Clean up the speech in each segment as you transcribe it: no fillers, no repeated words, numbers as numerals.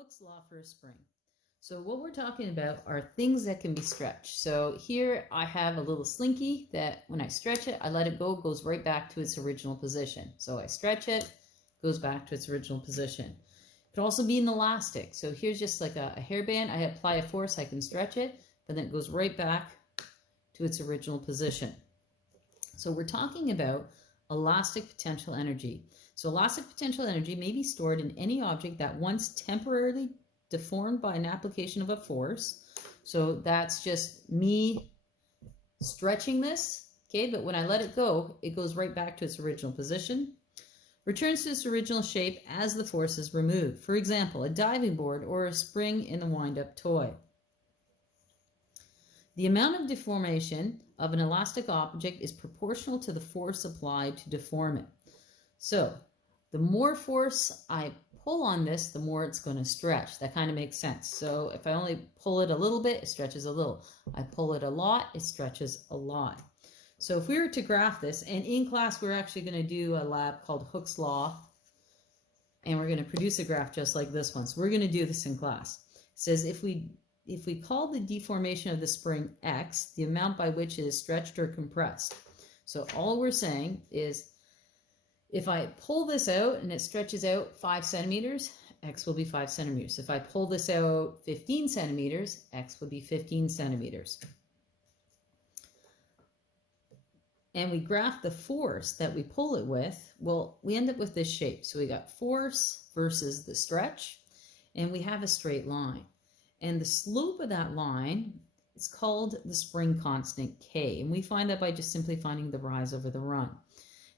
Hooke's law for a spring. So what we're talking about are things that can be stretched. So here I have a little slinky that when I stretch it, I let it go, it goes right back to its original position. So I stretch it, goes back to its original position. It could also be an elastic. So here's just like a hairband. I apply a force, I can stretch it, but then it goes right back to its original position. So we're talking about elastic potential energy. So elastic potential energy may be stored in any object that once temporarily deformed by an application of a force. So that's just me stretching this, okay? But when I let it go, it goes right back to its original position. Returns to its original shape as the force is removed. For example, a diving board or a spring in a wind-up toy. The amount of deformation of an elastic object is proportional to the force applied to deform it. So the more force I pull on this, the more it's going to stretch. That kind of makes sense. So if I only pull it a little bit, it stretches a little. I pull it a lot, it stretches a lot. So if we were to graph this, and in class we're actually going to do a lab called Hooke's Law, and we're going to produce a graph just like this one. So we're going to do this in class. It says if we call the deformation of the spring x, the amount by which it is stretched or compressed. So all we're saying is if I pull this out and it stretches out 5 centimeters, x will be 5 centimeters. If I pull this out 15 centimeters, x will be 15 centimeters. And we graph the force that we pull it with, well, we end up with this shape. So we got force versus the stretch, and we have a straight line. And the slope of that line is called the spring constant K. And we find that by just simply finding the rise over the run.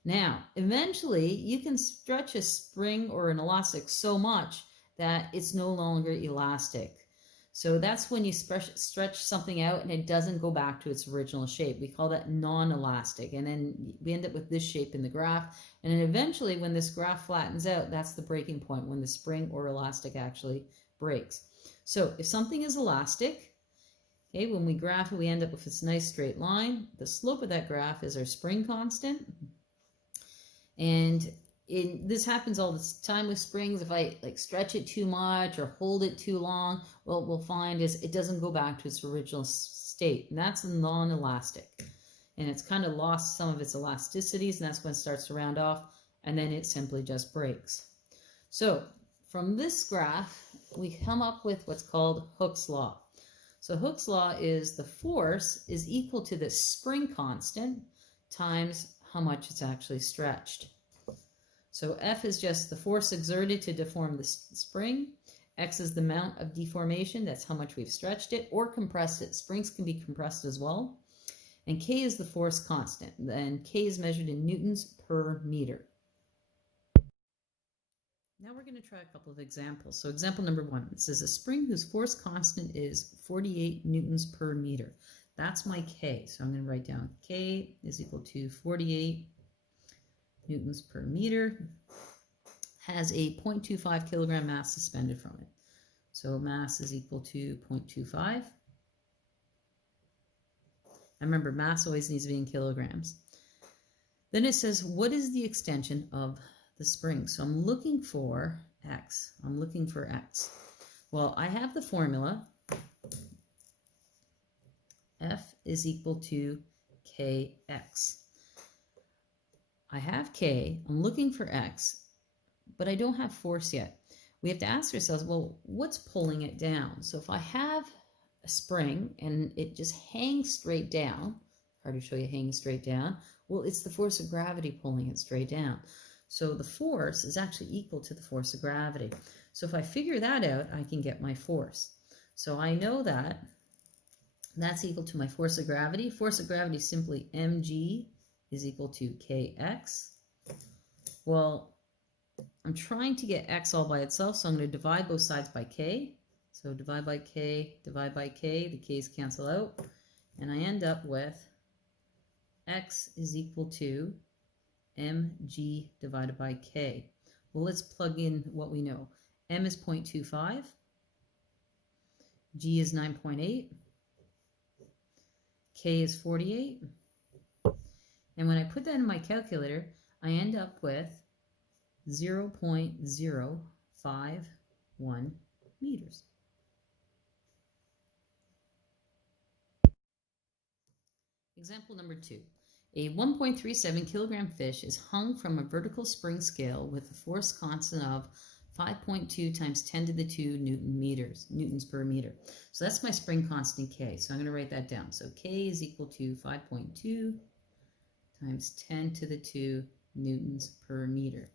Now, eventually, you can stretch a spring or an elastic so much that it's no longer elastic. So that's when you stretch something out and it doesn't go back to its original shape. We call that non-elastic. And then we end up with this shape in the graph. And then eventually, when this graph flattens out, that's the breaking point, when the spring or elastic actually breaks. So if something is elastic, okay, when we graph it, we end up with this nice straight line. The slope of that graph is our spring constant. And this happens all the time with springs. If I stretch it too much or hold it too long, what we'll find is it doesn't go back to its original state. And that's non-elastic. And it's kind of lost some of its elasticities, and that's when it starts to round off, and then it simply just breaks. So from this graph, we come up with what's called Hooke's law. So Hooke's law is the force is equal to the spring constant times how much it's actually stretched. So F is just the force exerted to deform the spring. X is the amount of deformation, that's how much we've stretched it or compressed it. Springs can be compressed as well. And K is the force constant, and K is measured in newtons per meter. Now we're going to try a couple of examples. So example number 1, it says a spring whose force constant is 48 newtons per meter. That's my K. So I'm going to write down K is equal to 48 newtons per meter. Has a 0.25 kilogram mass suspended from it. So mass is equal to 0.25. And remember, mass always needs to be in kilograms. Then it says, what is the extension of the spring? So I'm looking for X. I'm looking for X. Well, I have the formula. F is equal to Kx. I have K. I'm looking for X, but I don't have force yet. We have to ask ourselves, well, what's pulling it down? So if I have a spring and it just hangs straight down, hard to show you hanging straight down, well, it's the force of gravity pulling it straight down. So the force is actually equal to the force of gravity. So if I figure that out, I can get my force. So I know that that's equal to my force of gravity. Force of gravity is simply mg is equal to kx. Well, I'm trying to get x all by itself, so I'm going to divide both sides by k. So divide by k, the k's cancel out, and I end up with x is equal to mg divided by k. Well, let's plug in what we know. M is 0.25, g is 9.8, k is 48, and when I put that in my calculator, I end up with 0.051 meters. Example number 2. A 1.37 kilogram fish is hung from a vertical spring scale with a force constant of 5.2 times 10 to the 2 newtons per meter. So that's my spring constant K. So I'm going to write that down. So K is equal to 5.2 times 10 to the 2 newtons per meter.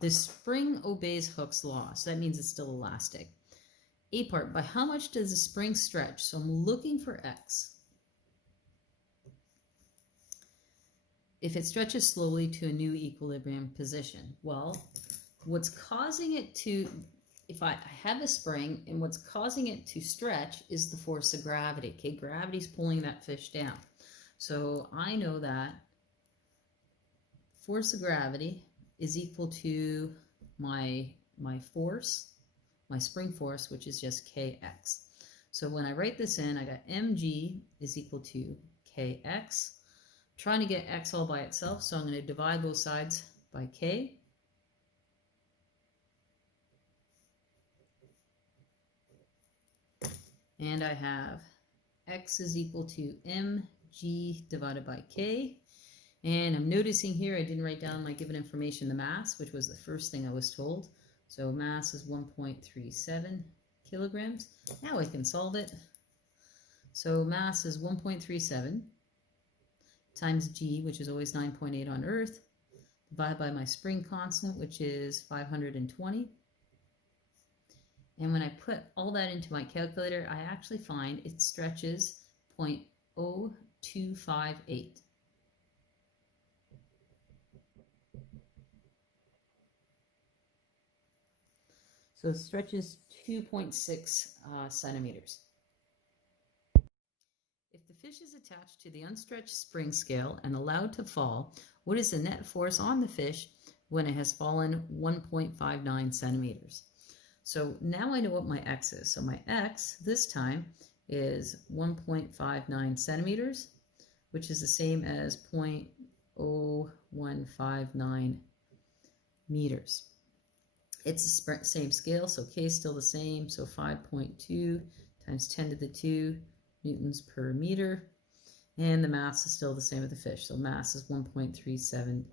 The spring obeys Hooke's law, so that means it's still elastic. A part, by how much does the spring stretch? So I'm looking for X. If it stretches slowly to a new equilibrium position, well, what's causing it to, if I have a spring and what's causing it to stretch is the force of gravity. Okay, gravity's pulling that fish down. So I know that force of gravity is equal to my force, my spring force, which is just Kx. So when I write this in, I got mg is equal to Kx. Trying to get x all by itself, so I'm going to divide both sides by k. And I have x is equal to mg divided by k. And I'm noticing here I didn't write down my given information, the mass, which was the first thing I was told. So mass is 1.37 kilograms. Now I can solve it. So mass is 1.37 times g, which is always 9.8 on Earth, divided by my spring constant, which is 520. And when I put all that into my calculator, I actually find it stretches 0.0258. So it stretches 2.6 centimeters. If the fish is attached to the unstretched spring scale and allowed to fall, what is the net force on the fish when it has fallen 1.59 centimeters? So now I know what my x is. So my x this time is 1.59 centimeters, which is the same as 0.0159 meters. It's the same scale, so K is still the same, so 5.2 times 10 to the 2 newtons per meter, and the mass is still the same of the fish, so mass is 1.37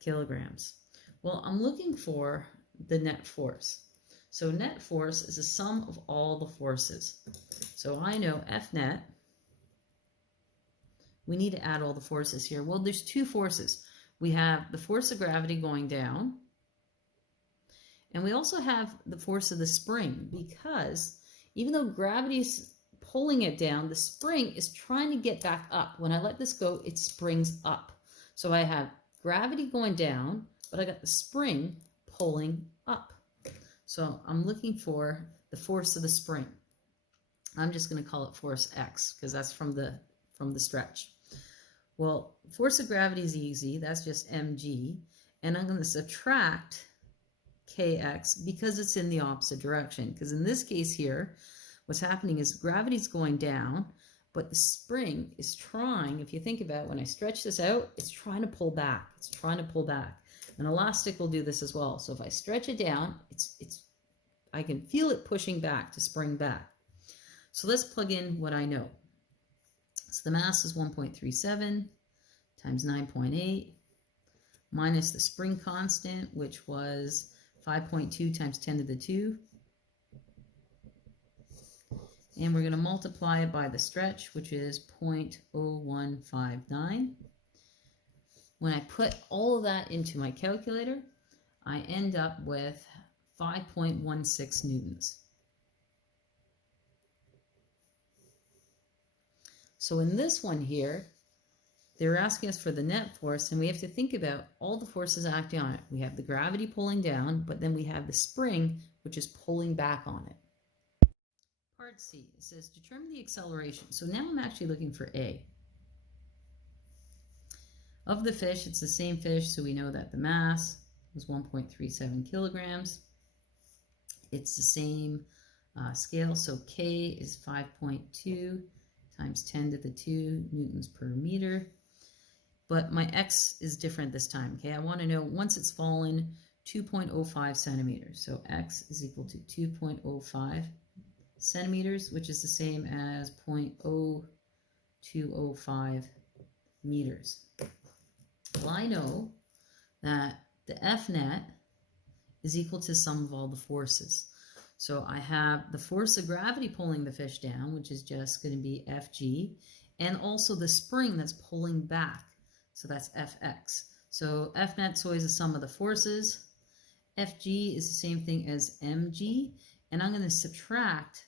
kilograms. Well, I'm looking for the net force. So net force is the sum of all the forces. So I know F net, we need to add all the forces here. Well, there's two forces. We have the force of gravity going down, and we also have the force of the spring, because even though gravity is pulling it down, the spring is trying to get back up. When I let this go, it springs up. So I have gravity going down, but I got the spring pulling up. So I'm looking for the force of the spring. I'm just going to call it force X because that's from the stretch. Well, force of gravity is easy. That's just mg. And I'm going to subtract kx because it's in the opposite direction. Because in this case here, what's happening is gravity's going down, but the spring is trying, if you think about it, when I stretch this out, it's trying to pull back. It's trying to pull back. An elastic will do this as well. So if I stretch it down, I can feel it pushing back to spring back. So let's plug in what I know. So the mass is 1.37 times 9.8 minus the spring constant, which was 5.2 times 10 to the 2. And we're going to multiply it by the stretch, which is 0.0159. When I put all of that into my calculator, I end up with 5.16 newtons. So in this one here, they're asking us for the net force, and we have to think about all the forces acting on it. We have the gravity pulling down, but then we have the spring, which is pulling back on it. Part C, it says determine the acceleration. So now I'm actually looking for A. Of the fish, it's the same fish, so we know that the mass was 1.37 kilograms. It's the same scale, so K is 5.2 times 10 to the 2 newtons per meter. But my X is different this time, okay? I want to know once it's fallen 2.05 centimeters. So x is equal to 2.05 centimeters, which is the same as 0.0205 meters. Well, I know that the F net is equal to sum of all the forces. So I have the force of gravity pulling the fish down, which is just going to be Fg, and also the spring that's pulling back. So that's Fx. So F net is always the sum of the forces. Fg is the same thing as mg, and I'm going to subtract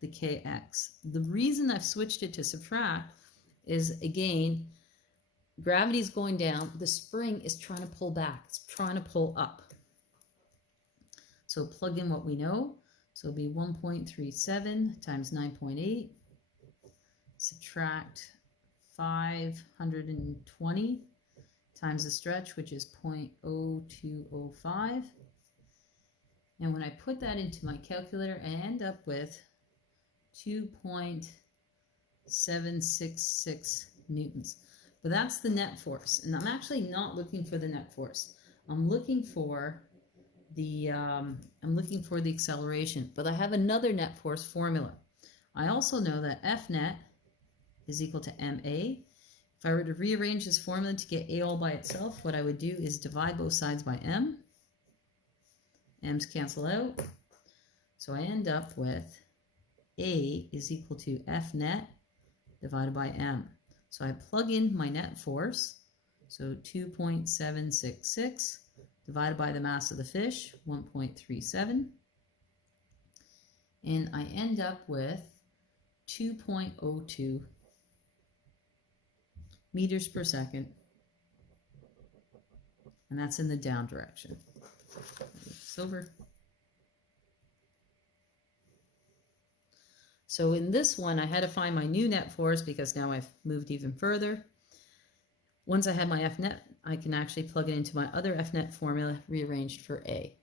the kx. The reason I've switched it to subtract is, again, gravity is going down, the spring is trying to pull back, it's trying to pull up. So plug in what we know. So it'll be 1.37 times 9.8, subtract 520 times the stretch, which is 0.0205. And when I put that into my calculator, I end up with 2.766 newtons. But that's the net force. And I'm actually not looking for the net force. I'm looking for the acceleration. But I have another net force formula. I also know that F net is equal to ma. If I were to rearrange this formula to get a all by itself, what I would do is divide both sides by m. M's cancel out. So I end up with a is equal to F net divided by m. So I plug in my net force. So 2.766 divided by the mass of the fish, 1.37. And I end up with 2.02 meters per second. And that's in the down direction. Silver. So in this one, I had to find my new net force because now I've moved even further. Once I have my F net, I can actually plug it into my other F net formula rearranged for A.